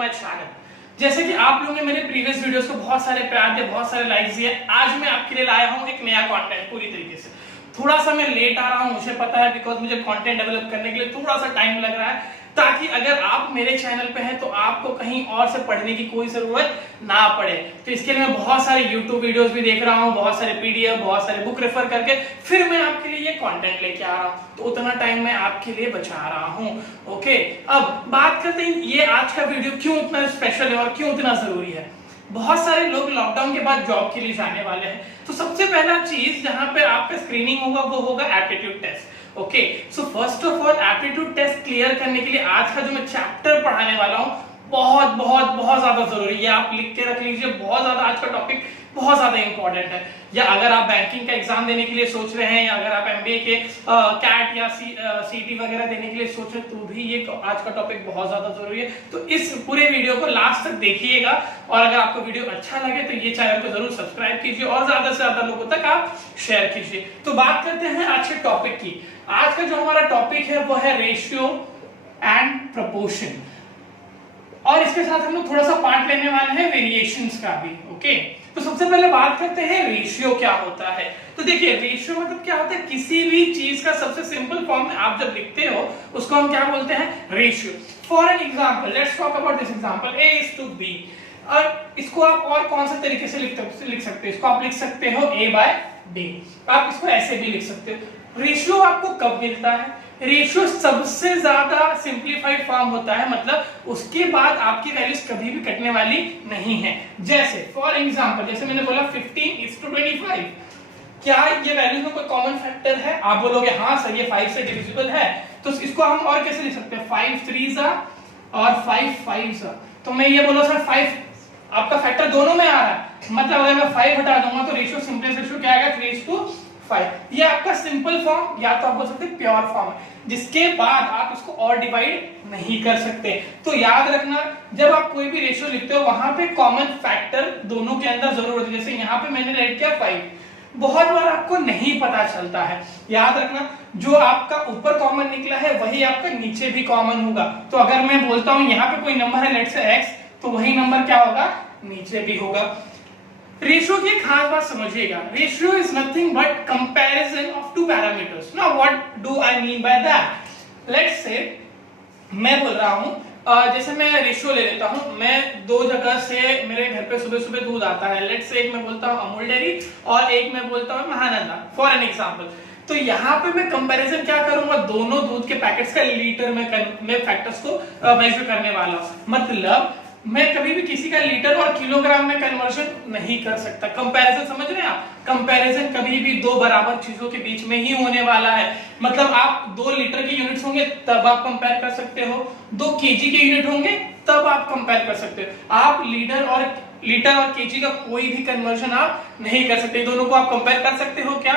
My channel. जैसे कि आप लोगों ने मेरे प्रीवियस वीडियोस को बहुत सारे प्यार दिए, बहुत सारे लाइक्स दिए, आज मैं आपके लिए लाया हूं एक नया कंटेंट पूरी तरीके से। थोड़ा सा मैं लेट आ रहा हूं, मुझे पता है, बिकॉज मुझे कंटेंट डेवलप करने के लिए थोड़ा सा टाइम लग रहा है, ताकि अगर आप मेरे चैनल पे हैं तो आपको कहीं और से पढ़ने की कोई जरूरत ना पड़े। तो इसके लिए मैं बहुत सारे YouTube वीडियोस भी देख रहा हूं, बहुत सारे PDF, बहुत सारे बुक रेफर करके फिर मैं आपके लिए ये कंटेंट लेके आ रहा हूं। तो उतना टाइम मैं आपके लिए बचा रहा हूं। ओके, अब बात करते हैं ये आज का वीडियो क्यों इतना स्पेशल है और क्यों इतना जरूरी है। बहुत सारे लोग लॉकडाउन के बाद जॉब के लिए जाने वाले हैं, तो सबसे पहला चीज जहां पे आपका स्क्रीनिंग होगा वो होगा aptitude test. Okay, so first of all aptitude test clear करने के लिए आज का जो मैं चैप्टर पढ़ाने वाला हूं बहुत बहुत बहुत ज्यादा जरूरी है। आप लिख के रख लीजिए, बहुत ज्यादा आज का टॉपिक बहुत ज्यादा इंपॉर्टेंट है। या अगर आप बैंकिंग का एग्जाम देने के लिए सोच रहे हैं, या अगर आप MBA के कैट या CT वगैरह देने के लिए सोच रहे हैं, तो भी ये आज का टॉपिक बहुत ज्यादा जरूरी है। तो इस पूरे वीडियो को लास्ट तक देखिएगा, और अगर आपको वीडियो अच्छा लगे तो ये चैनल को जरूर सब्सक्राइब कीजिए और ज्यादा से ज्यादा लोगों तक आप शेयर कीजिए। तो बात करते हैं आज के टॉपिक की। आज का जो हमारा टॉपिक है वो है रेशियो एंड प्रोपोर्शन, और इसके साथ हम लोग थोड़ा सा पार्ट लेने वाले हैं वेरिएशंस का भी। ओके, तो सबसे पहले बात करते हैं रेशियो क्या होता है। तो देखिए, रेशियो मतलब क्या होता है, किसी भी चीज का सबसे सिंपल फॉर्म में आप जब लिखते हो उसको हम क्या बोलते हैं, ratio. For an example, let's talk about this example, A:B। और इसको आप और कौन से तरीके से लिख सकते हो, इसको आप लिख सकते हो A/B, आप इसको ऐसे भी लिख सकते हो। रेशियो आपको कब मिलता है, रेशियो सबसे ज्यादा सिंप्लीफाइड फॉर्म होता है, मतलब उसके बाद आपकी वैल्यूज कभी भी कटने वाली नहीं है। जैसे फॉर एग्जांपल, जैसे मैंने बोला 15:25, क्या ये वैल्यूज में कोई कॉमन फैक्टर है? आप बोलोगे हाँ सर, ये 5 से डिविजिबल है, तो इसको हम और कैसे लिख सकते हैं, 5 3s और 5 5s। तो मैं ये बोला सर 5 आपका फैक्टर दोनों में आ रहा है, मतलब अगर मैं 5 हटा दूंगा तो रेशियो सिंपलेस्ट रेशियो क्या आएगा, 3:5। ये आपका सिंपल फॉर्म, या तो आप बोल सकते हैं प्योर फॉर्म, जिसके बाद आप इसको और डिवाइड नहीं कर सकते। तो याद रखना, जब आप कोई भी रेशियो लिखते हो वहां पे कॉमन फैक्टर दोनों के अंदर जरूर होता है। जैसे यहाँ पे मैंने राइट किया 5, बहुत बार आपको नहीं पता चलता है। याद रखना, जो आपका ऊपर कॉमन निकला है वही आपका नीचे भी कॉमन होगा। तो अगर मैं बोलता हूं यहाँ पे कोई नंबर है, लेट से x, तो वही नंबर क्या होगा, नीचे भी होगा। रेशियो की खास बात समझिएगा, ratio is nothing but comparison of two parameters. Now what do I mean by that, let's say मैं बोल रहा हूं, जैसे मैं रेशियो ले लेता हूं, मैं दो जगह से मेरे घर पे सुबह सुबह दूध आता है, लेट्स से एक मैं बोलता हूं अमूल डेयरी और एक मैं बोलता हूं महानंदा, फॉर एन एग्जांपल। तो यहाँ पे मैं कंपैरिजन क्या करूंगा, दोनों दूध के पैकेट्स का लीटर में फैक्टर्स को मेजर करने वाला हूं। मतलब मैं कभी भी किसी का लीटर और किलोग्राम में कन्वर्जन नहीं कर सकता। कंपैरिजन समझ रहे हैं आप, कंपैरिजन कभी भी दो बराबर चीजों के बीच में ही होने वाला है। मतलब आप 2 लीटर के यूनिट्स होंगे तब आप कंपेयर कर सकते हो, 2 केजी के यूनिट होंगे तब आप कंपेयर कर सकते हो। आप लीटर और केजी का कोई भी कन्वर्जन आप नहीं कर सकते। दोनों को आप कंपेयर कर सकते हो क्या,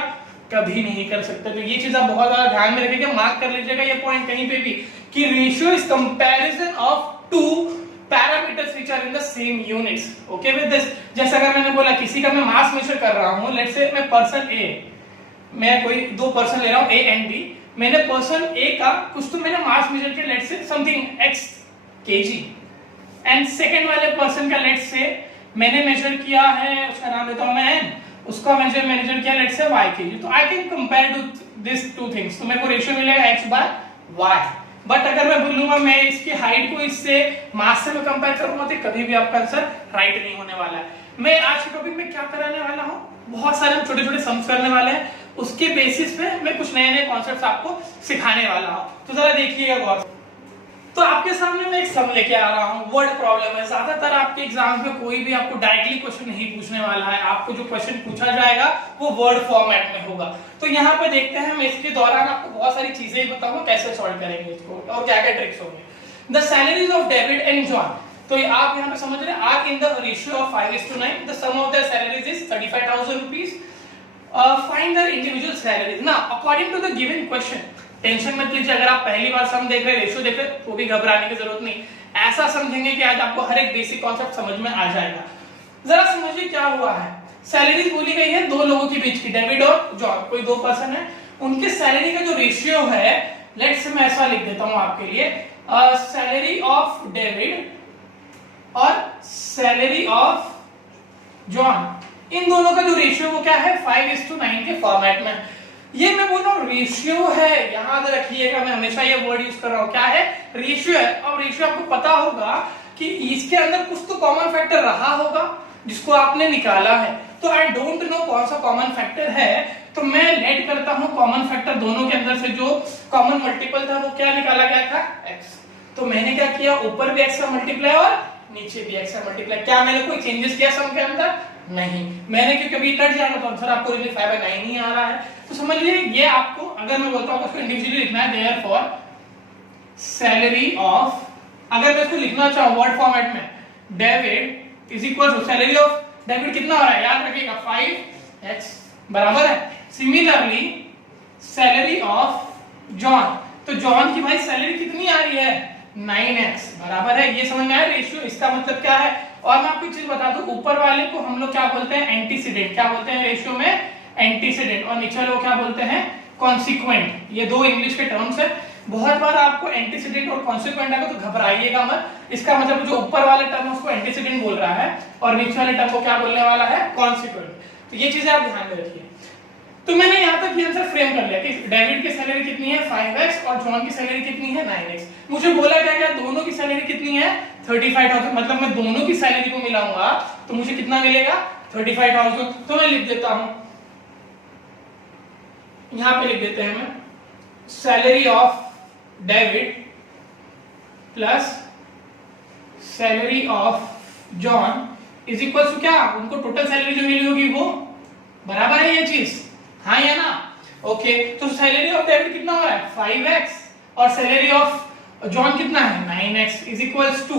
कभी नहीं कर सकते। तो ये चीज आप बहुत ज्यादा ध्यान में रखिएगा, मार्क कर लीजिएगा ये पॉइंट कहीं पे भी, कि ratio is comparison of two parameters which are in the same units. Okay with this, जैसे अगर मैंने बोला किसी का मैं मास मेजर कर रहा हूं, लेट्स से मैं पर्सन A, मैं कोई 2 पर्सन ले रहा हूं A एंड B, मैंने पर्सन A का कुछ तो मैंने मास मेजर किया, let's say something x kg, and second वाले पर्सन का लेट्स से मैंने मेजर किया है, उसका नाम देता हूं मैं N, उसका मेजर किया लेट्स से y kg। तो I can compare to this two things, तो मेरे को रेशियो मिलेगा x/y। बट अगर मैं बोलूंगा मैं इसकी हाइट को इससे मास से मैं कंपेयर करूंगा तो कभी भी आपका आंसर राइट नहीं होने वाला है। मैं आज के टॉपिक में क्या कराने वाला हूं, बहुत सारे हम छोटे छोटे सम्स करने वाले हैं, उसके बेसिस पे मैं कुछ नए नए कॉन्सेप्ट्स आपको सिखाने वाला हूं। तो जरा देखिएगा गौर। तो आपके सामने मैं एक सम लेके आ रहा हूं, वर्ड प्रॉब्लम है। ज्यादातर आपके एग्जाम में कोई भी आपको डायरेक्टली क्वेश्चन नहीं पूछने वाला है, आपको जो क्वेश्चन पूछा जाएगा वो वर्ड फॉर्मेट में होगा। तो यहाँ पे देखते हैं, मैं इसके दौरान आपको बहुत सारी चीजें बताऊंगा कैसे सॉल्व करेंगे इसको और क्या क्या ट्रिक्स होंगे। The salaries of David and John, तो आप यहाँ पे समझ रहे हैं, are in the ratio of 5:9, the sum of their salaries is 35,000 rupees. Find their individual salaries. Now according to the given question, tension मत लीजिए, अगर आप पहली बार सम देख रहे हैं, रेशियो देख रहे हैं, तो भी घबराने की जरूरत नहीं। ऐसा समझेंगे कि आज आपको हर एक बेसिक कॉन्सेप्ट समझ में आ जाएगा। जरा समझिए क्या हुआ है। सैलरी बोली गई है दो लोगों के बीच की, डेविड और जॉन, कोई 2 पर्सन है, उनके सैलरी का जो रेशियो है, लेट्स से मैं ऐसा लिख देता हूं आपके लिए, सैलरी ऑफ डेविड और सैलरी ऑफ जॉन, इन दोनों का जो रेशियो वो क्या है 5:9 के फॉर्मेट में। ये मैं बोल रहा हूँ रेशियो है, याद रखिएगा, मैं हमेशा ये वर्ड यूज कर रहा हूँ, क्या है रेशियो है। और रेशियो आपको पता होगा कि इसके अंदर कुछ तो कॉमन फैक्टर रहा होगा जिसको आपने निकाला है। तो आई डोंट नो कौन सा कॉमन फैक्टर है, तो मैं लेट करता हूं कॉमन फैक्टर दोनों के अंदर से जो कॉमन मल्टीपल था वो क्या निकाला गया था x। तो मैंने क्या किया, ऊपर भी x का मल्टीप्लाई और नीचे भी x का मल्टीप्लाई। क्या मैंने कोई चेंजेस किया सम के अंदर? नहीं, मैंने क्योंकि अभी कट जाएगा तो आंसर आपको 5/9 ही आ रहा है। तो समझ लीजिए ये आपको, अगर मैं बोलता हूं उसको इंडिविजुअली लिखना है, देयरफॉर सैलरी ऑफ, अगर मैं इसको लिखना चाहूं वर्ड फॉर्मेट में, David is equal to salary of डेबिट कितना हो रहा है, याद रखिएगा 5x बराबर है। सिमिलरली सैलरी ऑफ जॉन, तो जॉन की भाई सैलरी कितनी आ रही है 9x बराबर है। ये समझ में आया रेशियो, इसका मतलब क्या है। और मैं आपको एक चीज बता दूं, ऊपर वाले को हम लोग क्या बोलते हैं एंटीसीडेंट, क्या बोलते हैं रेशियो में एंटीसीडेंट, और नीचे वाले को क्या बोलते हैं कॉन्सिक्वेंट। ये दो इंग्लिश के टर्म्स है। बहुत बार आपको एंटीसीडेंट और कॉन्सिक्वेंट आएगा तो घबराइएगा मत, इसका मतलब जो ऊपर वाले टर्म है उसको एंटीसीडेंट बोल रहा है और नीचे वाले टर्म को क्या बोलने वाला है कॉन्सिक्वेंट। तो ये चीजें आप ध्यान में रखिए। तो मैंने यहाँ तक ये आंसर फ्रेम कर लिया कि डेविड की सैलरी कितनी है 5x और जॉन की सैलरी कितनी है 9x। मुझे बोला क्या दोनों की सैलरी कितनी है 35,000, मतलब मैं दोनों की सैलरी को मिलाऊंगा तो मुझे कितना मिलेगा 35,000। तो मैं लिख देता हूं, यहां पे लिख देते हैं मैं salary of David plus salary of John is equal to क्या, उनको टोटल सैलरी जो मिली होगी वो बराबर है ये चीज, हाँ या ना। ओके, तो सैलरी ऑफ डेविड कितना हो रहा है 5x और सैलरी ऑफ जॉन कितना है 9x is equals to,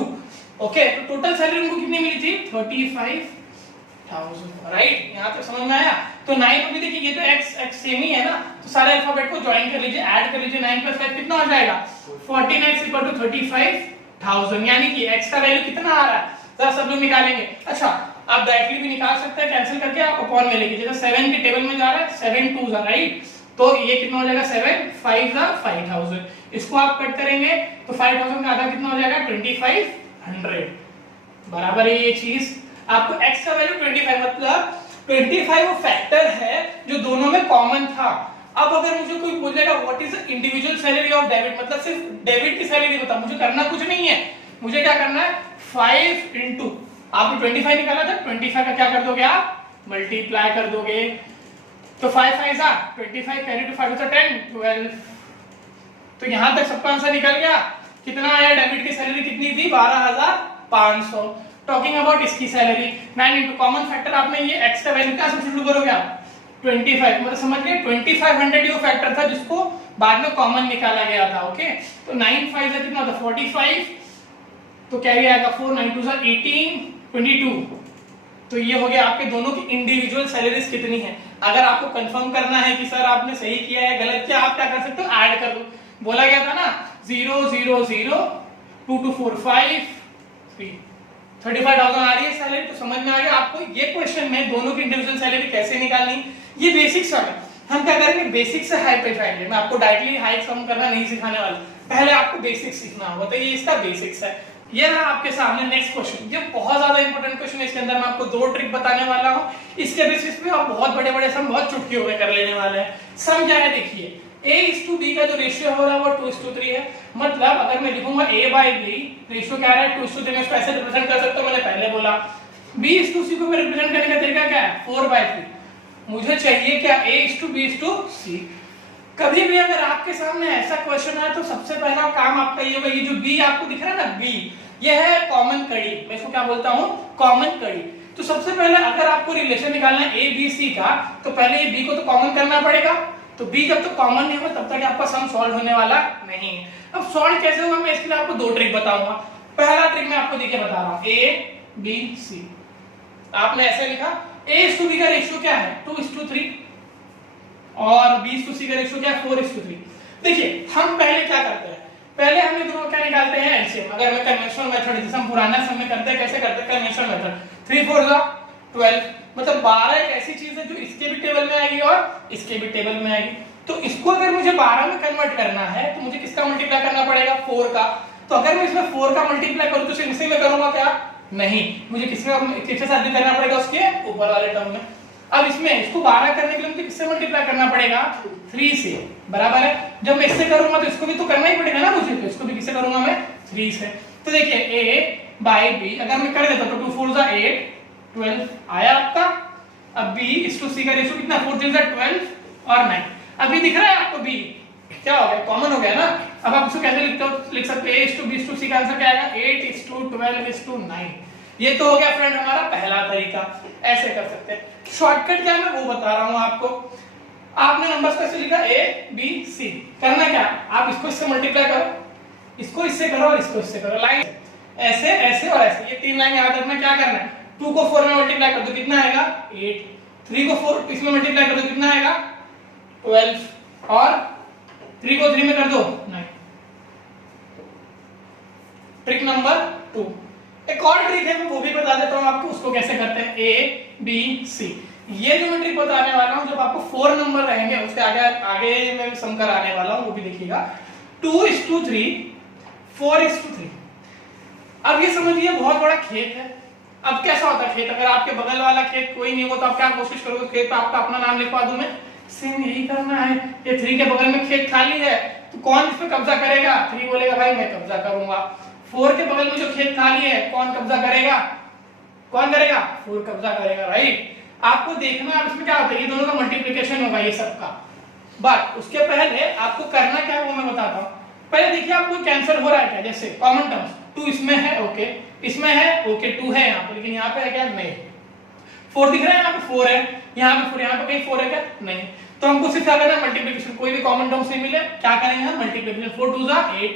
okay, तो टोटल सैलरी उनको कितनी मिली थी 35,000, राइट। यहां तक समझ में आया। तो 9 को भी देखिए, ये तो x सेम ही है ना, तो सारे अल्फाबेट को ज्वाइन कर लीजिए, ऐड कर लीजिए, 9 + 5 कितना हो जाएगा 14x = 35,000, यानी कि x का वैल्यू कितना आ रहा है जरा सब लोग निकालेंगे। अच्छा, आप डायरेक्टली भी निकाल सकते हैं, कैंसिल करके आप अपॉन में लेके, जैसे 7 के टेबल में जा रहा है 7 2s are राइट, तो ये कितना हो जाएगा 7 5s are 5,000, इसको आप कट करेंगे तो 5,000 का आधा कितना हो जाएगा 2,500 बराबर है ये चीज। आपको x का वैल्यू 25, मतलब 25 वो फैक्टर है जो दोनों में कॉमन था। अब अगर मुझे कोई बोलेगा what is the individual salary of David, मतलब सिर्फ डेविड की सैलरी बता, मुझे करना कुछ नहीं है, मुझे क्या करना है 5 इंटू, आपने 25 निकाला था, 25 का क्या कर दोगे आप मल्टीप्लाई कर दोगे, तो 5 5 25 कैरी टू 5 10 12, तो यहां तक सबका आंसर निकल गया। कितना आया, डेबिट की सैलरी कितनी थी 12,500। टॉकिंग अबाउट इसकी सैलरी 9 इंटू कॉमन फैक्टर, आपने ये x का वैल्यू क्या सब्स्टिट्यूट करोगे आप 25, मतलब समझ गए 2500 ये फैक्टर था जिसको बाद में कॉमन निकाला गया था। ओके, तो 9 5 से कितना होता 45, तो कैरी आएगा 4 9 2 18 22, तो ये हो गया आपके दोनों की इंडिविजुअल सैलरीज कितनी है। अगर आपको कंफर्म करना है कि सर आपने सही किया है गलत किया, आप क्या कर सकते हो ऐड कर दो, बोला गया था ना 0 0 0 2 2 4 5 3 35,000 आ रही है सैलरी, तो समझ में आ गया आपको ये क्वेश्चन में दोनों की इंडिविजुअल सैलरी कैसे निकालनी। ये बेसिक्स है, हम क्या करेंगे बेसिक से हाई पे जाएंगे, मैं आपको डायरेक्टली हाई सम करना नहीं सिखाने वाला, पहले आपको बेसिक्स सीखना होगा, तो ये इसका बेसिक्स है। ये रहा आपके सामने नेक्स्ट क्वेश्चन, ये बहुत ज्यादा इंपॉर्टेंट क्वेश्चन है, इसके अंदर मैं आपको 2 ट्रिक बताने वाला हूं, इसके बेसिस पे आप बहुत बड़े बड़े सम बहुत चुटकियों में कर लेने वाले हैं। सम क्या है देखिए, a:b का जो रेशियो हो रहा है वो 2:3 है, मतलब अगर मैं लिखूंगा a/b, रेशियो क्या है 2:3, मैं इसको ऐसे रिप्रेजेंट कर सकता हूं, मैंने पहले बोला। b:c को मैं रिप्रेजेंट करने का तरीका क्या है 4/3, मुझे चाहिए क्या a:b:c। कभी भी अगर आपके सामने ऐसा क्वेश्चन आए तो सबसे पहला काम आपका ये होगा, ये जो b आपको दिख रहा है ना b, ये है कॉमन कड़ी, मैं इसको क्या बोलता हूं कॉमन कड़ी। तो सबसे पहले अगर आपको रिलेशन निकालना है a b c का, तो पहले ये b को तो कॉमन करना पड़ेगा, तो b जब तक कॉमन नहीं होगा तब तक आपका सम सॉल्व होने वाला नहीं है। अब सॉल्व कैसे होगा, मैं इसके लिए आपको 2 ट्रिक बताऊंगा। पहला ट्रिक मैं आपको देखिए बता रहा हूं, a b c, आपने ऐसे लिखा a:b का रेशियो क्या है 2:3 और b:c का रेशियो क्या है 4:3। देखिए हम पहले क्या करते हैं, पहले हम ये दोनों क्या निकालते हैं एलसीएम। अगर मैं कन्वेंशनल मेथड, जैसे हम पुराना समय करते हैं, कैसे करते हैं कन्वेंशनल मेथड, 3 4 12, मतलब 12 एक ऐसी चीज है जो इसके भी टेबल में आएगी और इसके भी टेबल में आएगी। तो इसको अगर मुझे 12 में कन्वर्ट करना है तो मुझे किसका मल्टीप्लाई करना पड़ेगा 4 का। तो अगर मैं इसमें 4 का मल्टीप्लाई करूं तो इसी में करूंगा क्या नहीं, मुझे किसके साथ भी करना पड़ेगा, उसके ऊपर वाले टर्म में। अब इसमें इसको 12 करने के लिए मुझे किससे मल्टीप्लाई करना पड़ेगा, 3 से, बराबर है। जब मैं इससे करूंगा तो इसको भी तो करना ही पड़ेगा ना मुझे, तो इसको भी किससे करूंगा मैं, 3 से। तो देखिए a बाई b अगर मैं कर देता तो 2 4 जा 8 12 आया आपका। अब b इस टू c का रेशियो कितना, 4 3 जा 12 और 9। अभी दिख रहा है आपको b क्या हो गया, कॉमन हो गया ना। अब आप इसको कैसे लिख सकते हैं, a इस टू b इस टू c का आंसर क्या आएगा, 8 इस टू 12 इस टू 9। ये तो हो गया फ्रेंड हमारा पहला तरीका, ऐसे कर सकते हैं। शॉर्टकट क्या है मैं वो बता रहा हूं आपको। आपने नंबर्स कैसे लिखा, a b c, करना क्या, आप इसको इससे मल्टीप्लाई करो, इसको इससे करो और इसको इससे करो, लाइन ऐसे ऐसे और ऐसे, ये 3 लाइन याद रखना। क्या करना है, 2 को 4 में मल्टीप्लाई कर दो कितना आएगा 8, 3 को 4 इसमें मल्टीप्लाई कर दो कितना आएगा 12 और 3 को 3 में कर दो 9। Trick number 2। एक और ट्रिक है मैं वो भी बता देता हूं आपको, उसको कैसे करते हैं, a b c। ये जो मैं ट्रिक बताने वाला हूं, जब आपको 4 नंबर रहेंगे उसके आगे मैं सम कराने वाला हूं, वो भी देखिएगा। 2:3 4:3। अब ये समझिए बहुत बड़ा खेत है। अब कैसा होता है खेत, अगर आपके बगल वाला खेत कोई नहीं हो तो आप क्या कोशिश करोगे, खेत पे आपका अपना नाम लिखवा दूं मैं, सेम यही करना है। ये 3 के बगल में खेत खाली है तो कौन इस पे कब्जा करेगा, 3 बोलेगा भाई मैं कब्जा करूंगा। 4 के बगल में जो खेत खाली है कौन कब्जा करेगा, कौन करेगा, 4 कब्जा करेगा, राइट। आपको देखना है इसमें क्या होता है, ये दोनों का मल्टीप्लिकेशन होगा ये सबका। बट उसके पहले आपको करना क्या है वो मैं बताता हूं। पहले देखिए आपको कैंसिल हो रहा है क्या, जैसे कॉमन टर्म्स 2 इसमें है ओके, इसमें है ओके, 2 है यहाँ पे, लेकिन यहाँ पे है क्या, नहीं। 4 दिख रहा है, यहाँ पे 4 है, यहाँ पे 4, यहाँ पे कहीं 4 है क्या, नहीं। तो हमको सिर्फ क्या करना है, मल्टीप्लिकेशन। कोई भी कॉमन टर्म्स नहीं मिले क्या करेंगे हम, मल्टीप्लिकेशन। 4 2 जा 8,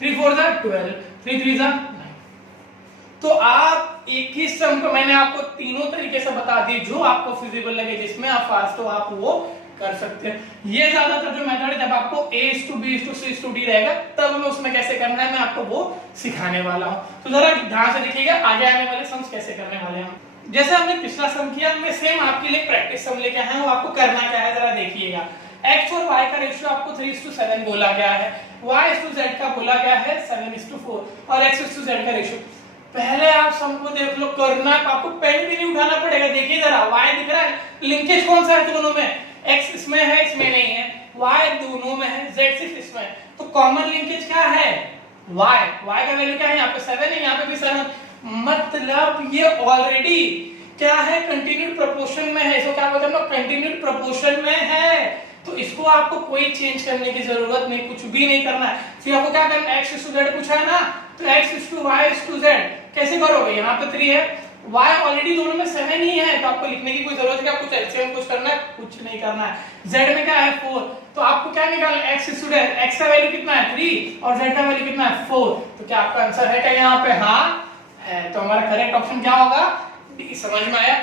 3 4 जा 12, 3 3 जा 9। तो आप एक ही सम को मैंने आपको तीनों तरीके से बता दिए, जो आपको फिजिबल लगे, जिसमें आप फास्ट हो आप वो कर सकते हैं। ये ज्यादातर जो मेथड है, जब आपको a b c d रहेगा तब में उसमें कैसे करना है मैं आपको वो सिखाने वाला हूं। तो जरा ध्यान से देखिएगा आगे आने वाले सम्स कैसे करने वाले हैं। जैसे हमने पिछला सम किया, मैं सेम आपके लिए प्रैक्टिस सम लेके आया हूं। आपको करना क्या है जरा देखिएगा। x और y का रेशियो आपको 3:7 बोला गया है, y:z का बोला गया है 7:4 और x:z का रेशियो। पहले आप सम को देख लो, करना आपको पेन भी नहीं उठाना पड़ेगा। देखिए जरा y दिख रहा है, लिंकेज कौन सा है दोनों में, x इसमें है इसमें नहीं है, y दोनों में है, z सिर्फ इसमें है। तो कॉमन लिंकेज क्या है, y का वैल्यू क्या है, यहाँ पे 7 है, यहाँ पे भी 7। मतलब ये ऑलरेडी क्या है, कंटिन्यूड प्रोपोर्शन में है। इसको क्या बोलते हैं हम लोग, कंटिन्यूड प्रोपोर्शन में है। तो इसको आपको कोई चेंज करने की जरूरत नहीं, कुछ भी नहीं करना है। फिर आपको क्या करना है, x:z पूछा है ना, तो x:y:z कैसे करोगे, यहाँ पे 3 है, y ऑलरेडी दोनों में 7 ही है, तो आपको लिखने की कोई जरूरत है क्या, कुछ एलसीएम कुछ करना है, कुछ नहीं करना है। z में क्या है 4, तो आपको क्या निकालना है, x का वैल्यू कितना है 3 और z का वैल्यू कितना है 4। तो क्या आपका आंसर है क्या यहाँ पे, हाँ है। तो हमारा करेक्ट ऑप्शन क्या होगा, डी। समझ में आया।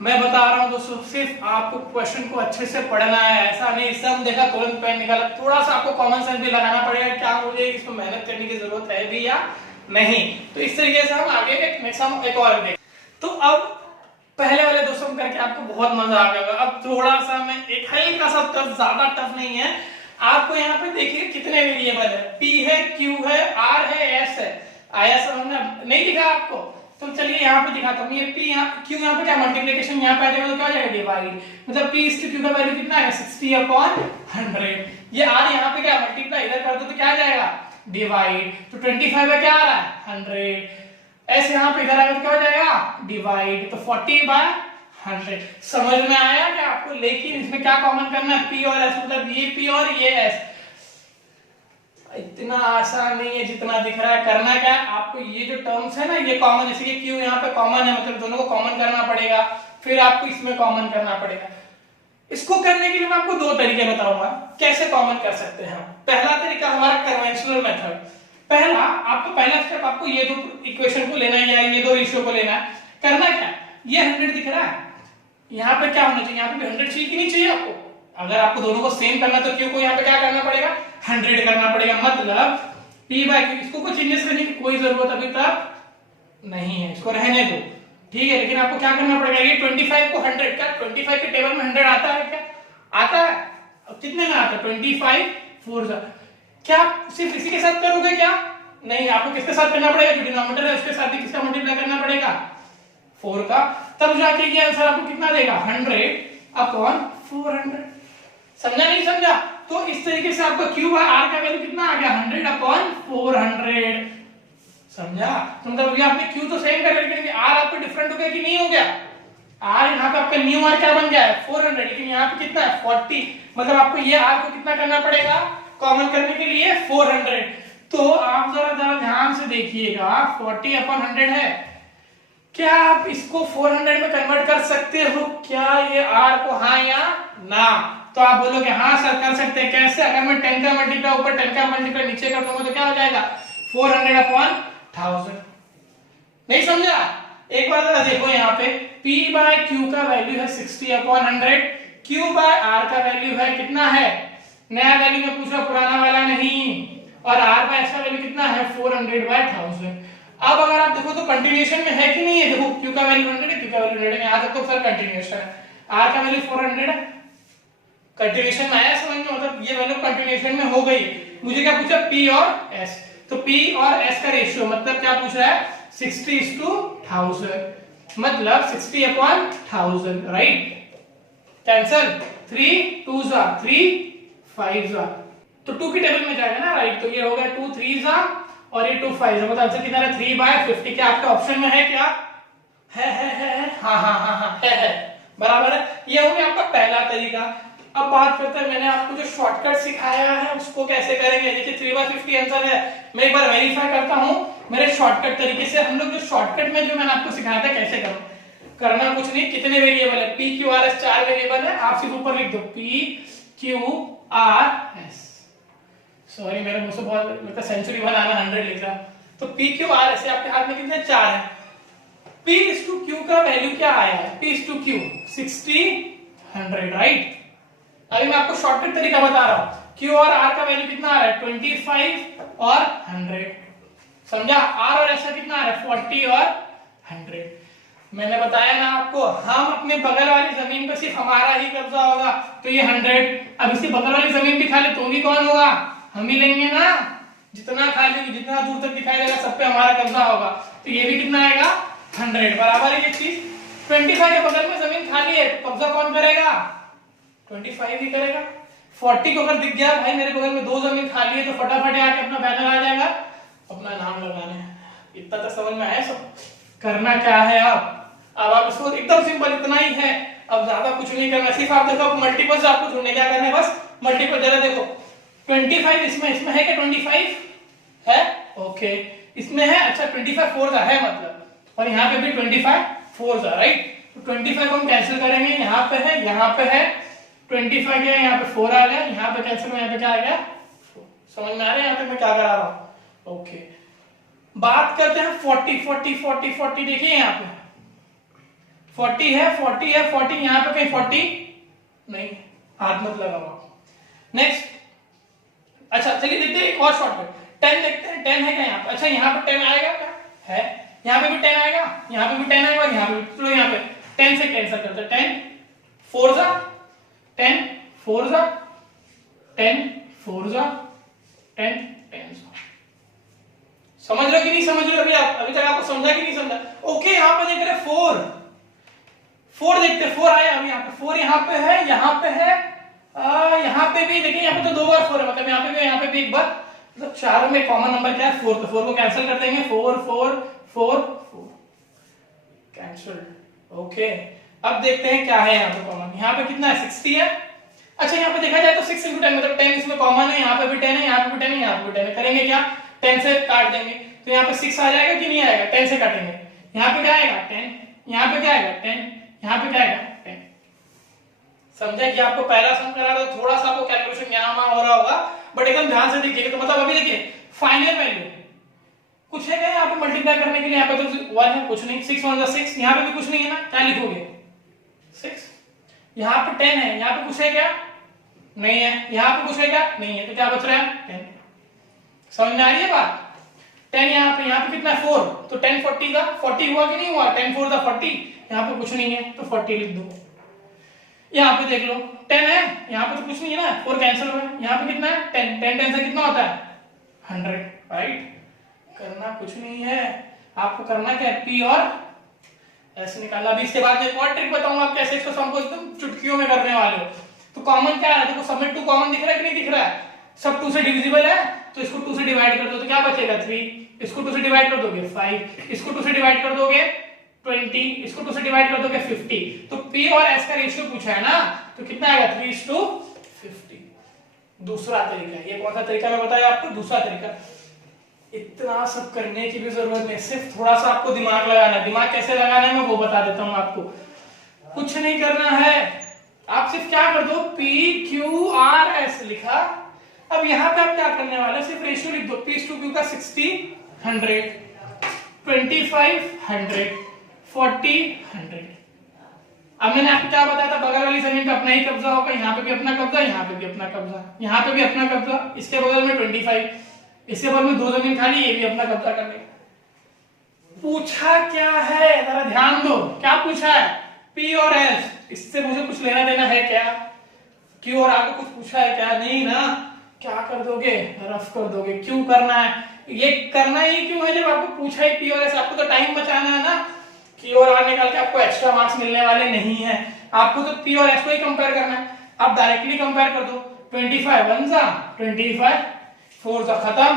मैं बता रहा हूं दोस्तों, सिर्फ आपको क्वेश्चन को अच्छे से पढ़ना है, ऐसा नहीं सम देखा तुरंत पेन निकाला। थोड़ा सा आपको कॉमन सेंस भी लगाना पड़ेगा, क्या मुझे इसमें मेहनत करने की जरूरत है भी या नहीं। तो इस तरीके से हम आगे एक और देखें। तो अब पहले वाले दो सम करके आपको बहुत मजा आ गया। अब थोड़ा सा मैं एक हल्का सा टफ, ज्यादा टफ नहीं है। आपको यहाँ पे देखिए कितने वेरिएबल है, p है, q है, r है, s है। आया समझ में, नहीं दिखा आपको, तो चलिए यहाँ पे दिखाता हूँ। ये p यहाँ q यहाँ पे क्या मल्टीप्लिकेशन यहाँ पे आ जाएगा तो क्या हो जाएगा डिवाइड, मतलब p इस q का वैल्यू कितना है 60/100। ये r यहाँ पे क्या मल्टीप्लाई इधर कर दो तो क्या आ जाएगा डिवाइड, तो 25 में क्या आ रहा है 100। ऐसे यहाँ पे इधर आएगा तो क्या हो जाएगा डिवाइड, तो 40/100। समझ में आया क्या आपको। लेकिन इसमें क्या कॉमन करना है, p और s, मतलब ये p और ये s। इतना आसान नहीं है जितना दिख रहा है। करना क्या है, आपको ये जो टर्म्स है ना ये कॉमन, जैसे कि q यहाँ पे कॉमन है, मतलब दोनों को कॉमन करना पड़ेगा, फिर आपको इसमें कॉमन करना पड़ेगा। इसको करने के लिए मैं आपको दो तरीके बताऊंगा कैसे कॉमन कर सकते हैं। पहला तरीका हमारा कन्वेंशनल मेथड। पहला स्टेप आपको ये दो इक्वेशन को लेना है या ये दो रेशियो को लेना है। करना क्या है, ये 100 दिख रहा है, यहाँ पे क्या होना चाहिए, यहाँ पे भी 100 चाहिए कि नहीं चाहिए आपको। अगर आपको दोनों को सेम करना तो q को यहाँ पे क्या करना पड़ेगा 100 करना पड़ेगा, मतलब p/q। इसको कोई चेंजेस करने की कोई जरूरत अभी तक नहीं है, इसको रहने दो, ठीक है। लेकिन आपको क्या करना पड़ेगा, ये 25 को 100 का 25 के टेबल में 100 आता है क्या, आता है। अब कितने में आता है 25 4 क्या सिर्फ इसी के साथ करोगे क्या, नहीं, आपको किसके साथ करना पड़ेगा, जो डिनोमिनेटर है उसके साथ भी किसका मल्टीप्लाई करना पड़ेगा, 4 का, तब जाके ये आंसर आपको कितना देगा 100/400। समझा नहीं समझा? तो इस तरीके से आपका Q बाय R का वैल्यू कितना आ गया 100/400। समझा? तो मतलब ये आपने Q तो सेम कर लेकिन R आपको डिफरेंट हो गया कि नहीं हो गया? R यहाँ पे आपका न्यू R क्या बन गया है 400, लेकिन यहाँ पे कितना है 40, मतलब आपको ये R को कितना करना पड़ेगा कॉमन करने के लिए 400। तो आप जरा जरा ध्यान से देखिएगा 40/100 है, क्या आप इसको 400 में कन्वर्ट कर सकते हो क्या ये R को, हाँ या ना? तो आप बोलोगे हाँ सर कर सकते हैं। कैसे? अगर मैं 10 का मल्टीप्लाई ऊपर 10 का मल्टीप्लाई नीचे कर दूंगा तो क्या हो जाएगा 400/1000। नहीं समझा? एक बार जरा देखो यहाँ पे P बाय Q का वैल्यू है 60/100, Q बाय R का वैल्यू है कितना है, नया वैल्यू में पूछ रहा पुराना वाला नहीं, और R बाय S का वैल्यू कितना है 400/1000। अब अगर आप देखो तो कंटिन्यूएशन में है कि नहीं है, देखो Q का वैल्यू 100 है, Q का वैल्यू 100 है, यहाँ तक तो सर कंटिन्यूएशन है, R का वैल्यू 400 है, कंटिन्यूएशन में आया समझ में, मतलब ये वैल्यू कंटिन्यूएशन में हो गई। मुझे क्या पूछा P और S, तो P और S का रेशियो मतलब क्या पूछ रहा है 60:1000, मतलब 60/1000, राइट? कैंसल, 3 2s 3 5s, तो 2 की टेबल में जाएगा ना, राइट? तो ये हो गया 2 3s और ये 2 5s, मतलब आंसर कितना है 3/50। क्या आपके ऑप्शन में है क्या? है हाँ है, बराबर है। ये हो गया आपका पहला तरीका। अब बात करते हैं मैंने आपको जो शॉर्टकट सिखाया है उसको कैसे करेंगे। देखिए 3/50 आंसर है, मैं एक बार वेरीफाई करता हूँ मेरे शॉर्टकट तरीके से। हम लोग जो शॉर्टकट में जो मैंने आपको सिखाया था कैसे करना कुछ नहीं, कितने वेरिएबल है P Q R S, 4 variable है, आप सिर्फ ऊपर लिख दो P Q R S। Sorry मेरे मुंह से बहुत मतलब सेंचुरी बनाना 100 लिख रहा, तो P Q R S आपके हाथ में कितने 4 है। P/Q का वैल्यू क्या आया है, P/Q 60 100, राइट? अभी मैं आपको शॉर्टकट तरीका बता रहा हूं, Q और R का वैल्यू कितना आ रहा है 25 और 100, समझा? R और S का कितना आ रहा है 40 और 100। मैंने बताया ना आपको, हम अपने बगल वाली जमीन पे सिर्फ हमारा ही कब्जा होगा, तो ये 100। अब इसी बगल वाली जमीन भी खा ले तो भी कौन होगा, हम ही लेंगे ना। जितना खा लेगी, जितना दूर तक दिखाई देगा सब पे हमारा कब्जा होगा, तो ये भी कितना आएगा 100, बराबर है। ये चीज 25 के बगल में जमीन खाली है तो कब्जा कौन करेगा, 25 ही करेगा। 40 को अगर दिख गया भाई मेरे बगल में 2 जमीन खाली है तो फटाफट आके अपना बैनर आ जाएगा, अपना नाम लगाने। इतना तो समझ में आया सब। करना क्या है अब आप इसको एकदम सिंपल इतना ही है, अब ज्यादा कुछ नहीं करना, सिर्फ आप देखो मल्टीपल से आपको ढूंढने क्या करना है, बस मल्टीपल। जरा देखो 25 इसमें है क्या 25 है, ओके इसमें है, अच्छा 25 4 है मतलब, और यहाँ पे भी 25 4 राइट। तो 25 को हम कैंसिल करेंगे, यहाँ पे है 25 गया, यहाँ पे 4 आ गया, यहाँ पे कैंसिल में यहाँ पे क्या आ गया 4। समझ में आ रहा है यहाँ पे मैं क्या करा रहा हूँ, ओके। बात करते हैं 40 देखिए यहाँ पे 40 है, यहाँ पे कहीं 40 नहीं, हाथ मत लगाओ। नेक्स्ट, अच्छा चलिए देखते हैं एक और शॉर्टकट 10 देखते हैं, 10 है क्या यहाँ पे, अच्छा यहाँ पे 10 आएगा क्या, है यहाँ पे भी 10 आएगा, यहाँ पे भी 10 आएगा, और यहाँ पे भी, चलो यहाँ पे 10 से कैंसिल करते हैं, 10 4 10 4 10 4 10 10। समझ रहे हो कि नहीं समझ रहे हो अभी तक आपको समझा कि नहीं समझा? ओके यहाँ पे देख रहे 4 देखते, 4 आया अभी यहाँ पे, 4 यहाँ पे है, यहाँ पे है, यहाँ पे भी देखिए, यहाँ पे तो 2 बार 4 है, मतलब यहाँ पे भी एक बार, मतलब चारों में कॉमन नंबर क्या है 4, तो 4 को कैंसिल कर देंगे, 4 4 4 4 कैंसिल, ओके। अब देखते हैं क्या है यहाँ पे कॉमन, यहाँ पे कितना है 60 है, अच्छा यहाँ पे देखा जाए तो 6 × 10 मतलब 10 इसमें कॉमन है, यहाँ पे भी 10 है, यहाँ पे भी 10 है, यहाँ पे भी 10 है, करेंगे क्या 10 से काट देंगे, तो यहाँ पे 6 आ जाएगा कि नहीं आएगा, 10 से काटेंगे, यहाँ पे क्या आएगा 10, यहाँ पे क्या आएगा 10, यहाँ पे क्या आएगा 10। समझे कि आपको पहला सम करा रहा थोड़ा सा आपको कैलकुलेशन यहाँ वहां हो रहा होगा, बट एकदम ध्यान से देखिएगा। तो मतलब अभी देखिए फाइनल वैल्यू कुछ है क्या यहाँ पे मल्टीप्लाई करने के लिए, यहाँ पे तो 1 है, कुछ नहीं, 6 1 6, यहाँ पे भी कुछ नहीं है ना, क्या लिखोगे 6, यहाँ पे 10 है, यहाँ पे कुछ है क्या, नहीं है, यहाँ पे कुछ है क्या, नहीं है, तो क्या बच रहा है 10। समझ में आ रही है बात? 10 यहाँ पे कितना 4, तो 10 40 का 40 हुआ कि नहीं हुआ, 10 4 का 40, यहाँ पे कुछ नहीं है तो 40 लिख दो। यहाँ पे देख लो 10 है, यहाँ पे तो कुछ नहीं है ना, 4 कैंसिल हुआ, यहाँ पे कितना है 10 10 10 से कितना होता है 100, राइट। करना कुछ नहीं है, आपको करना क्या है, पी और ऐसे निकालना। अभी इसके बाद में एक और ट्रिक बताऊंगा आप कैसे इसको सम को एकदम चुटकियों में करने वाले हो। तो कॉमन क्या है, देखो सब में 2 कॉमन दिख रहा है कि नहीं दिख रहा है, सब 2 से डिविजिबल है, तो इसको 2 से डिवाइड कर दो तो क्या बचेगा 3, इसको 2 से डिवाइड कर दोगे 5, इसको 2 से डिवाइड कर दोगे 20, इसको 2 से डिवाइड कर दोगे 50। तो P और S का रेशियो पूछा है ना, तो कितना आएगा 3:50। दूसरा तरीका, ये कौन सा तरीका मैं बताया आपको, दूसरा तरीका। इतना सब करने की भी जरूरत नहीं, सिर्फ थोड़ा सा आपको दिमाग लगाना है। दिमाग कैसे लगाना है मैं वो बता देता हूं आपको। कुछ नहीं करना है, आप सिर्फ क्या कर दो, PQRS लिखा। अब यहाँ पे आप क्या करने वाले, सिर्फ रेशियो लिख दो, P/Q का 60 100 25 100 40 100। अब मैंने आपको क्या बताया था, बगल वाली जमीन पे अपना ही कब्जा होगा, यहाँ पे भी अपना कब्जा, यहाँ पे भी अपना कब्जा, यहाँ पे भी अपना कब्जा, इसके बगल में 25, इसके बगल में 2 जमीन खाली, ये भी अपना कब्जा कर लेगा। पूछा क्या है जरा ध्यान दो, क्या पूछा है, P और S, इससे मुझे कुछ लेना देना है क्या, Q और R को कुछ पूछा है क्या, नहीं ना। क्या कर दोगे, रफ कर दोगे। क्यों करना है, ये करना ही क्यों है, जब आपको पूछा ही P और S, आपको तो टाइम बचाना है ना। Q और R निकाल के आपको एक्स्ट्रा मार्क्स मिलने वाले नहीं है, आपको तो P और S को ही कंपेयर करना है। आप डायरेक्टली कंपेयर कर दो, 25 1 जा 25 4 जा खत्म।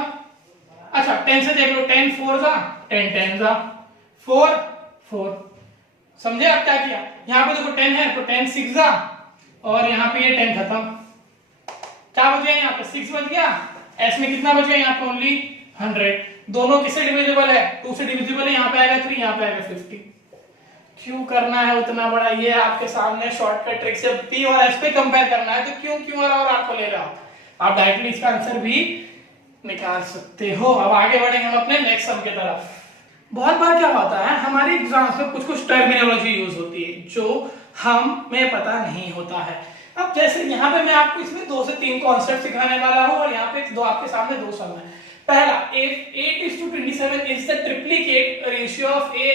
अच्छा 10 से देख लो, 10 4 जा 10 10 जा 4 4। समझे आप क्या किया, यहाँ पे देखो 10 है तो 10 6 जा, और यहाँ पे ये 10 खत्म। क्या बच गया, यहाँ पे 6 बच गया, S में कितना बच गया, यहाँ पे ओनली 100। दोनों किससे डिविजिबल है, 2 से डिविजिबल है, यहाँ पे आएगा 3, यहाँ पे आएगा 50। क्यों करना है उतना बड़ा, ये आपके सामने शॉर्टकट ट्रिक से P और S पे कंपेयर करना है, तो क्यों क्यों और आपको ले रहा, आप डायरेक्टली इसका आंसर भी निकाल सकते हो। अब आगे बढ़ेंगे हम अपने नेक्स्ट सम की तरफ। बहुत बार क्या होता है, हमारे एग्जाम्स में कुछ कुछ टर्मिनोलॉजी यूज होती है जो हमें पता नहीं होता है। अब जैसे यहाँ पे मैं आपको इसमें 2 से 3 कॉन्सेप्ट सिखाने वाला हूँ, और यहाँ पे दो आपके सामने 2 सम है। पहला, if 8:27 is the triplicate ratio of A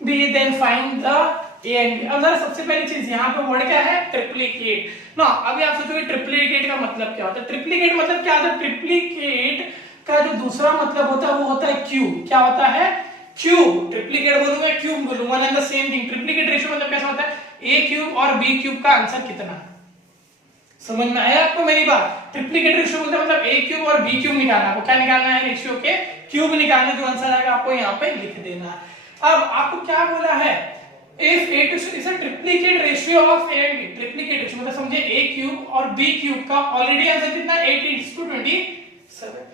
B, then find the A and B। अब जरा सबसे पहली चीज यहाँ पे वर्ड क्या है, ट्रिप्लीकेट ना। अभी आप सोचोगे ट्रिप्लीकेट का मतलब क्या होता है, ट्रिप्लीकेट मतलब क्या होता है, ट्रिप्लीकेट का जो दूसरा मतलब होता है वो होता है क्यूब। क्या होता है, क्यूब। ट्रिप्लीकेट बोलूंगा क्यूब बोलूंगा, one and the same thing. Triplicate ratio मतलब कैसा होता है, A क्यूब और B क्यूब का आंसर कितना। समझ में आया आपको मेरी बात, ट्रिप्लीकेट रेशियो मतलब A क्यूब और B क्यूब निकालना। आपको क्या निकालना है, रेशियो के क्यूब निकालना, जो आंसर आएगा आपको यहाँ पे लिख देना है। अब आपको क्या बोला है, if A is a triplicate ratio of A and B, triplicate ratio मतलब समझे A क्यूब और B क्यूब का ऑलरेडी आंसर कितना, 8:27।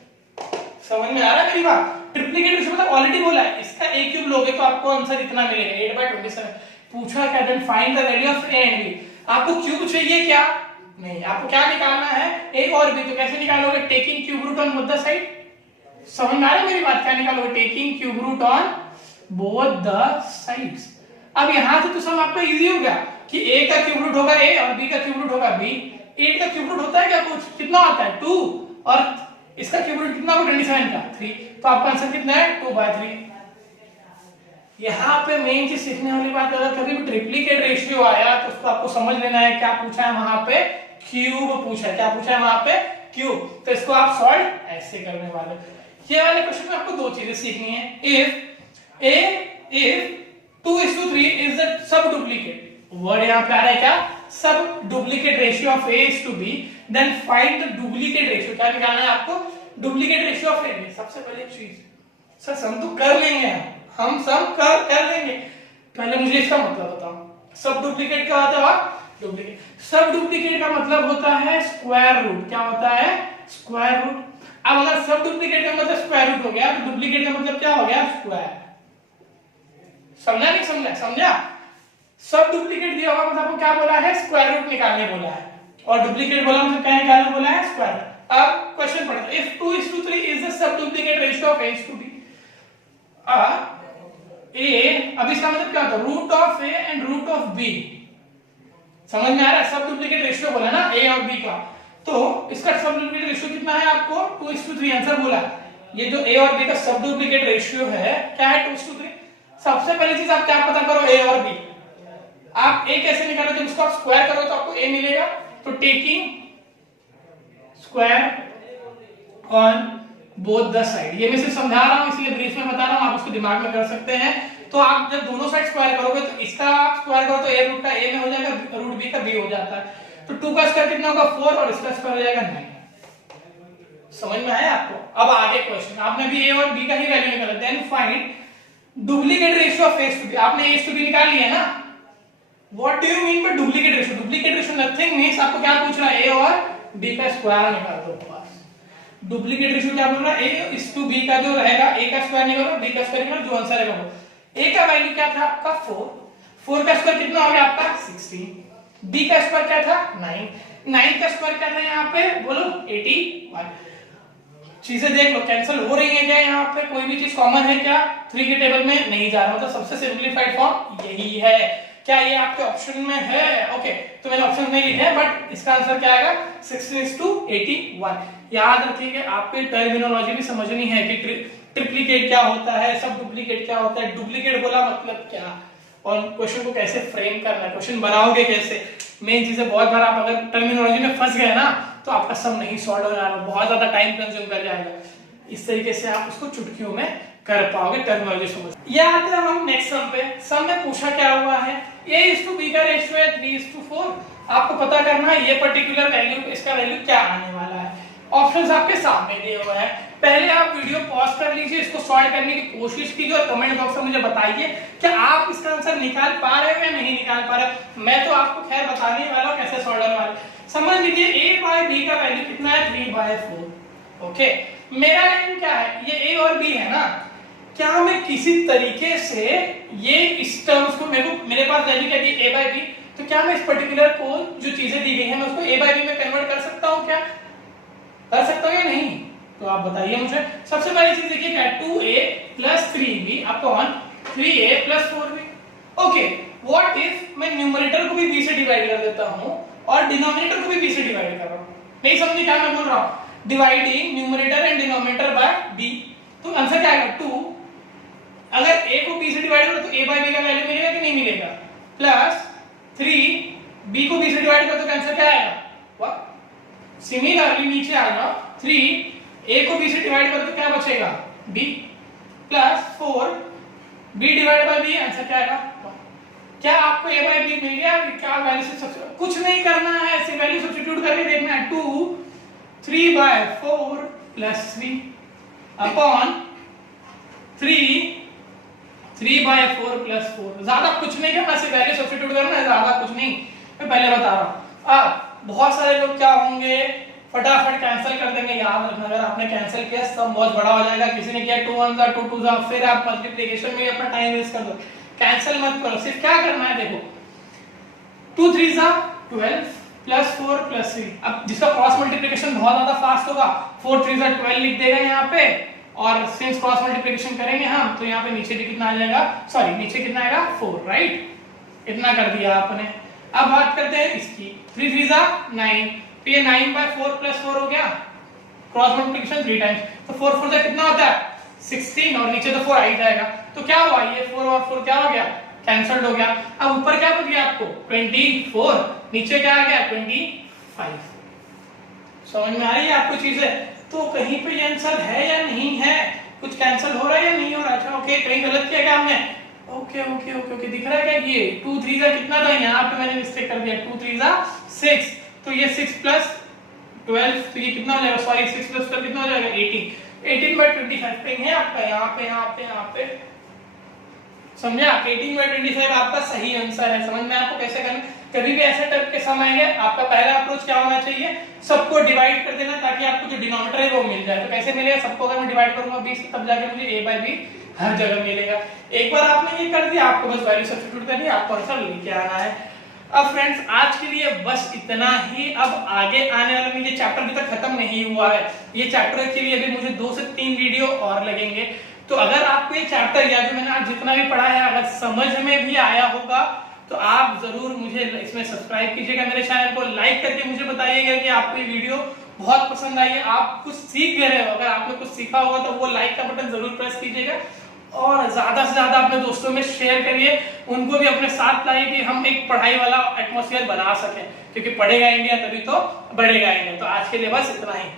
समझ में आ रहा है मेरी बात, ट्रिप्लीकेट रेशियो मतलब ऑलरेडी बोला है, इसका A क्यूब लोगे तो आपको आंसर इतना मिलेगा, 8/27। पूछा क्या, then find the value of A and B। आपको क्यूब चाहिए क्या, नहीं, आपको क्या निकालना है, A और B। तो कैसे निकालोगे, taking cube root on both the side. समझ में आ रहा है मेरी बात, क्या निकालोगे, taking cube root on both the sides. अब यहां से तो सब आपका इजी हो गया कि A का क्यूब रूट होगा A और B का क्यूब रूट होगा B। 8 का क्यूब रूट होता है क्या, कुछ कितना होता है 2, और इसका क्यूब रूट कितना होगा 27 का 3, तो आपका आंसर कितना है 2/3। यहाँ पे मेन चीज सीखने वाली बात, अगर कभी भी ट्रिप्लीकेट रेशियो आया तो उसको आपको समझ लेना है क्या पूछा है वहां पे, क्यूब पूछा है। क्या पूछा है वहां पे, क्यूब। तो इसको आप सॉल्व ऐसे करने वाले। ये वाले क्वेश्चन में आपको 2 चीजें सीखनी है, if 2:3 is the sub duplicate, word यहाँ पे आ रहा है क्या, सब duplicate ratio of A is to B, then find the duplicate ratio। क्या निकालना है आपको, डुप्लीकेट रेशियो ऑफ A। सबसे पहले चीज सर सम तो कर लेंगे, हम सम कर लेंगे, पहले मुझे इसका मतलब बताओ। सब डुप्लीकेट क्या होता है, डुप्लीकेट। सब डुप्लीकेट का मतलब होता है स्क्वायर रूट। क्या होता है, स्क्वायर रूट। अब अगर सब डुप्लीकेट का मतलब स्क्वायर रूट हो गया तो डुप्लीकेट का मतलब क्या हो गया, स्क्वायर। समझा नहीं समझा, समझा। सब डुप्लीकेट दिया होगा मतलब आपको क्या बोला है, स्क्वायर रूट निकालने बोला है, और डुप्लीकेट बोला मतलब क्या निकालने बोला है, स्क्वायर। अब क्वेश्चन पढ़ो, if 2:3 is the sub duplicate ratio of A is to B, अब इसका मतलब क्या होता है, root of A and root of B। समझ में आ रहा है, सब डुप्लीकेट रेशियो बोला ना A और B का, तो इसका सब डुप्लीकेट रेशियो कितना है आपको 2:3 आंसर बोला। ये जो A और B का सब डुप्लीकेट रेशियो है क्या है, 2:3। सबसे पहली चीज आप क्या पता करो, A और B। आप A कैसे निकालो, जब उसको आप स्क्वायर करो तो आपको A मिलेगा, तो taking square on both the side. ये मैं सिर्फ समझा रहा हूँ इसलिए ब्रीफ में बता रहा हूँ, आप उसको दिमाग में कर सकते हैं। तो आप जब दोनों साइड स्क्वायर करोगे तो इसका स्क्वायर करो तो a रूट का a में हो जाएगा, रूट b का b हो जाता है। तो 2 का स्क्वायर कितना होगा 4 और इसका स्क्वायर हो जाएगा 9। समझ में आया आपको? अब आगे क्वेश्चन, आपने भी a और b का ही वैल्यू निकाला, then find duplicate ratio of a to b। आपने a टू b निकाल लिया ना। What do you mean by duplicate ratio? Duplicate ratio nothing means आपको क्या पूछ रहा है, a और b का स्क्वायर निकाल दो बस। डुप्लीकेट रेशियो क्या बोल रहा है, a इस टू b का जो रहेगा a का स्क्वायर निकालो, b का स्क्वायर निकालो, जो आंसर रहेगा वो। a का वैल्यू क्या था आपका 4, 4 का स्क्वायर कितना हो गया आपका 16, b का स्क्वायर क्या था 9, 9 का स्क्वायर क्या था यहाँ पे बोलो 81। चीजें देख लो, कैंसिल हो रही है क्या यहाँ पे, कोई भी चीज कॉमन है क्या 3 के टेबल में? नहीं जा रहा, मतलब सबसे सिंपलीफाइड फॉर्म यही है। क्या ये आपके ऑप्शन में है? ओके, तो मैंने ऑप्शन नहीं लिखे बट इसका आंसर क्या आएगा 16:81। याद रखिए आपको टर्मिनोलॉजी भी समझनी है कि ट्रिप्लीकेट क्या होता है, सब डुप्लीकेट क्या होता है, डुप्लीकेट बोला मतलब क्या, और क्वेश्चन को कैसे फ्रेम करना है, क्वेश्चन बनाओगे कैसे। मेन चीजें बहुत बार आप अगर टर्मिनोलॉजी में फंस गए ना तो आपका सब नहीं सॉल्व हो जाएगा, बहुत ज्यादा टाइम कंज्यूम कर जाएगा। इस तरीके से आप उसको चुटकियों में कर पाओगे टर्मिनोलॉजी समझ। ये आते हैं हम नेक्स्ट सम पे। सम में पूछा क्या हुआ है, a:b का रेशियो है 3:4। आपको पता करना है ये पर्टिकुलर वैल्यू, इसका वैल्यू क्या आने वाला है। ऑप्शंस आपके सामने दिए हुए हैं। पहले आप वीडियो पॉज कर लीजिए, इसको सॉल्व करने की कोशिश कीजिए और कमेंट बॉक्स में मुझे बताइए कि आप इसका आंसर निकाल पा रहे हो या नहीं निकाल पा रहे। मैं तो आपको खैर बताने वाला हूं कैसे सॉल्व करने वाला। समझ लीजिए a/b का वैल्यू कितना है 3/4। ओके, मेरा एम क्या है, ये a और b है ना, क्या मैं किसी तरीके से ये इस टर्म्स को मेरे पास वैल्यू क्या दी a/b, तो क्या मैं इस पर्टिकुलर को जो चीजें दी गई हैं मैं उसको a/b में कन्वर्ट कर सकता हूं? क्या कर सकता हूं या नहीं? तो आप बताइए मुझे। सबसे पहली चीज देखिए क्या, 2a + 3b upon 3a + 4b। Okay, what if मैं न्यूमरेटर को भी b से डिवाइड कर देता हूं और डिनोमिनेटर को भी b से डिवाइड कर रहा हूं? नहीं समझे क्या मैं बोल रहा हूं? Dividing numerator and denominator by b, तो आंसर क्या आएगा 2। अगर a को b से डिवाइड करो तो a/b का वैल्यू मिलेगा कि नहीं मिलेगा, प्लस 3 b को b से डिवाइड करो तो आंसर क्या आएगा। सिमिलरली नीचे आ जाओ, 3 a को b से डिवाइड करो तो क्या बचेगा b, plus 4 b divide by b, answer क्या आएगा। क्या आपको a/b मिल गया? क्या वैल्यू से कुछ नहीं करना है, सिर्फ वैल्यू सब्स्टिट्यूट करके देखना है। 2 3/4 + 3 अपॉन 3/4 + 4। ज्यादा कुछ नहीं करना, सिर्फ वैल्यू सब्स्टिट्यूट करना है, ज्यादा कुछ नहीं, मैं पहले बता रहा हूं। अब बहुत सारे लोग क्या होंगे फटाफट कैंसिल कर देंगे। याद रखना, अगर आपने कैंसिल किया सब बहुत बड़ा हो जाएगा। किसी ने किया 2 1 2 2 फिर आप मल्टीप्लिकेशन में अपना टाइम वेस्ट कर दो। कैंसिल मत करो, सिर्फ क्या करना है देखो, 2 3 12 + 4 + 3। अब जिसका क्रॉस मल्टीप्लिकेशन बहुत ज्यादा फास्ट होगा 4 3 12 लिख देगा यहाँ पे, और सिंस क्रॉस मल्टीप्लिकेशन करेंगे हम तो यहाँ पे नीचे भी कितना आ जाएगा, सॉरी नीचे कितना आएगा 4, राइट। इतना कर दिया आपने। अब बात करते हैं इसकी, 3 3 9, तो ये 9/4 + 4 हो गया, क्रॉस मल्टीप्लिकेशन 3 टाइम्स, तो 4 4 से कितना होता है 16, और नीचे तो 4 आ ही जाएगा। तो क्या हुआ, ये 4 और 4 क्या हो गया, कैंसल्ड हो गया। अब ऊपर क्या बच गया आपको 24, नीचे क्या आ गया 25। समझ में आ रही है आपको चीजें? तो कहीं पे ये आंसर है या नहीं है, कुछ कैंसिल हो रहा है या नहीं हो रहा। अच्छा ओके, कहीं गलत किया क्या हमने? ओके ओके ओके ओके, दिख रहा है क्या, ये 2 3 कितना था, यहाँ पे मैंने मिस्टेक कर दिया, 2 3 6, तो ये 6 + 12, तो ये कितना हो जाएगा, सॉरी 6 + 12 कितना हो जाएगा 18, 18/25 पे है आपका, यहाँ पे समझे आप, 18/25 आपका सही आंसर है। समझ में आपको कैसे करना। कभी भी ऐसे टाइप के सम आएंगे, आपका पहला अप्रोच क्या होना चाहिए, सबको डिवाइड कर देना ताकि आपको जो डिनोमिनेटर है वो मिल जाए। तो कैसे मिलेगा, सबको अगर मैं डिवाइड करूंगा 20 तब जाके मुझे a/b हर जगह मिलेगा। एक बार आपने ये कर दिया, आपको बस वैल्यू सब्स्टिट्यूट करनी है, आपको आंसर लेके आना है। अब फ्रेंड्स आज के लिए बस इतना ही। अब आगे आने वाले में ये चैप्टर अभी तक खत्म नहीं हुआ है, ये चैप्टर के लिए अभी मुझे 2 से 3 वीडियो और लगेंगे। तो अगर आपको ये चैप्टर या जो मैंने आज जितना भी पढ़ा है अगर समझ में भी आया होगा तो आप जरूर मुझे इसमें सब्सक्राइब कीजिएगा, मेरे चैनल को लाइक करके मुझे बताइएगा कि आपको ये वीडियो बहुत पसंद आई है, आप कुछ सीख रहे हो। अगर आपने कुछ सीखा होगा तो वो लाइक का बटन जरूर प्रेस कीजिएगा, और ज्यादा से ज्यादा अपने दोस्तों में शेयर करिए, उनको भी अपने साथ लाइए कि हम एक पढ़ाई वाला एटमॉस्फेयर बना सकें, क्योंकि पढ़ेगा इंडिया तभी तो बढ़ेगा इंडिया। तो आज के लिए बस इतना ही।